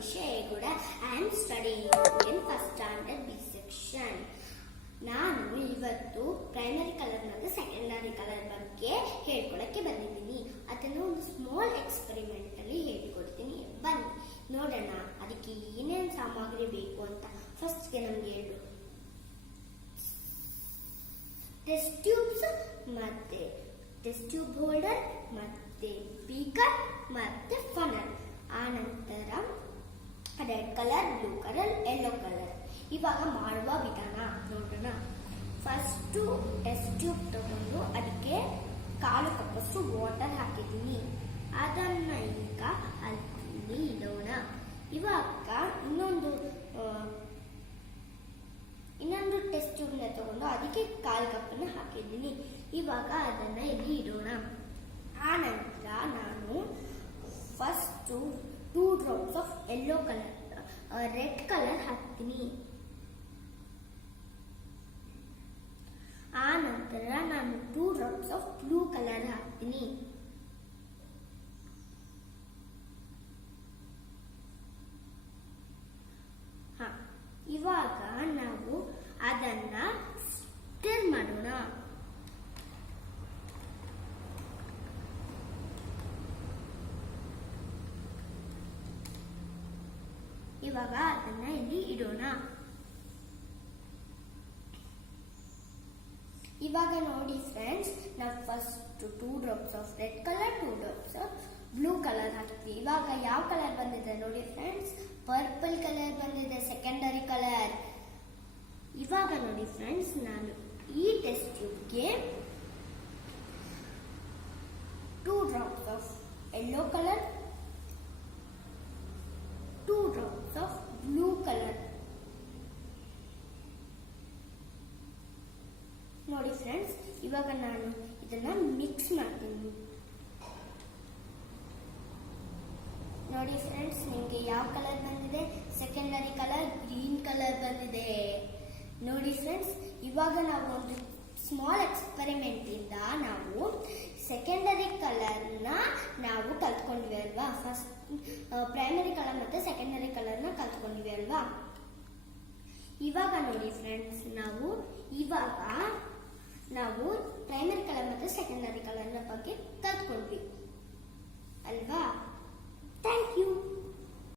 Pravisha Eguda. I am studying in first standard B section. ನಾನು ಇವತ್ತು primary colour ಮತ್ತು secondary colour ಬಗ್ಗೆ ಹೇಳ್ಕೊಳಕ್ಕೆ ಬಂದಿದ್ದೀನಿ. ಅದನ್ನು ಒಂದು ಸ್ಮಾಲ್ ಎಕ್ಸ್ಪೆರಿಮೆಂಟ್ ಅಲ್ಲಿ ಹೇಳ್ಕೊಡ್ತೀನಿ. ಬನ್ನಿ ನೋಡೋಣ ಅದಕ್ಕೆ ಏನೇನು ಸಾಮಗ್ರಿ ಬೇಕು ಅಂತ. ಫಸ್ಟ್ಗೆ ನಮ್ಗೆ ಹೇಳು ಟೆಸ್ಟ್ ಟ್ಯೂಬ್ಸ್ ಮತ್ತೆ ಟೆಸ್ಟ್ ಟ್ಯೂಬ್ ಹೋಲ್ಡರ್ ಮತ್ತೆ ಬೀಕರ್ ಮತ್ತೆ ಫನಲ್. ಆ ನಂತರ red colour, blue colour, yellow colour. ಇವಾಗ ಮಾಡುವ ವಿಧಾನ ನೋಡೋಣ. ಫಸ್ಟ್ ಟೆಸ್ಟ್ ಟ್ಯೂಬ್ ತಗೊಂಡು ಅದಕ್ಕೆ 1/4 ಕಪ್ಪಷ್ಟು ವಾಟರ್ ಹಾಕಿದ್ದೀನಿ. ಅದನ್ನ ಈಗ ಅಲ್ಲಿ ಇಡೋಣ. ಇವಾಗ ಇನ್ನೊಂದು ಟೆಸ್ಟ್ ಟ್ಯೂಬ್ನ ತಗೊಂಡು ಅದಕ್ಕೆ 1/4 ಕಪ್ಪನ್ನು ಹಾಕಿದ್ದೀನಿ. ಇವಾಗ ಅದನ್ನ ಇಲ್ಲಿ ಇಡೋಣ. ಆ ನಂತರ ನಾನು first 2 drops of yellow colour red colour ಹಾಕ್ತೀನಿ. ಆ ನಂತರ ನಾನು 2 ಡ್ರಾಪ್ಸ್ ಆಫ್ ಬ್ಲೂ ಕಲರ್ ಹಾಕ್ತೀನಿ. ಇವಾಗ ನಾವು ಅದನ್ನ ಸ್ಟಿರ್ ಮಾಡೋಣ. ಇವಾಗ ಅದನ್ನ ಇಲ್ಲಿ ಇಡೋಣ. ಇವಾಗ ನೋಡಿ ಫ್ರೆಂಡ್ಸ್, ನಾವು first 2 drops of red colour, 2 drops of blue colour ಹಾಕ್ತೀವಿ. ಇವಾಗ ಯಾವ ಕಲರ್ ಬಂದಿದೆ ನೋಡಿ ಫ್ರೆಂಡ್ಸ್, ಪರ್ಪಲ್ ಕಲರ್ ಬಂದಿದೆ, ಸೆಕೆಂಡರಿ ಕಲರ್. ಇವಾಗ ನೋಡಿ ಫ್ರೆಂಡ್ಸ್, ನಾನು ಈ ಟೆಸ್ಟ್ ಟ್ಯೂಬ್ಗೆ 2 drops of yellow colour, 2 drops of blue colour. ನೋಡಿ ಫ್ರೆಂಡ್ಸ್, ಇವಾಗ ನಾನು ಇದನ್ನ ಮಿಕ್ಸ್ ಮಾಡ್ತೀನಿ. ನೋಡಿ ಫ್ರೆಂಡ್ಸ್, ನಿಮಗೆ ಯಾವ ಕಲರ್ ಬಂದಿದೆ? ಸೆಕೆಂಡರಿ ಕಲರ್ ಗ್ರೀನ್ ಕಲರ್ ಬಂದಿದೆ. ನೋಡಿ ಫ್ರೆಂಡ್ಸ್, ಇವಾಗ ನಾವು ಒಂದು ಸ್ಮಾಲ್ ಎಕ್ಸ್ಪೆರಿಮೆಂಟ್ ಇಂದ ನಾವು ಸೆಕೆಂಡರಿ ಕಲರ್ನ ನಾವು ಕಲ್ತ್ಕೊಂಡ್ವಿ ಅಲ್ವಾ. ಫಸ್ಟ್ ಪ್ರೈಮರಿ ಕಲರ್ ಮತ್ತೆ ಸೆಕೆಂಡರಿ ಕಲರ್ನ ಕಲ್ತ್ಕೊಂಡ್ವಿ ಅಲ್ವಾ. ಇವಾಗ ನೋಡಿ ಫ್ರೆಂಡ್ಸ್, ನಾವು ಪ್ರೈಮರಿ ಕಲರ್ ಮತ್ತೆ ಸೆಕೆಂಡರಿ ಕಲರ್ನ ಬಗ್ಗೆ ಕಲ್ತ್ಕೊಂಡ್ವಿ ಅಲ್ವಾ. Thank you.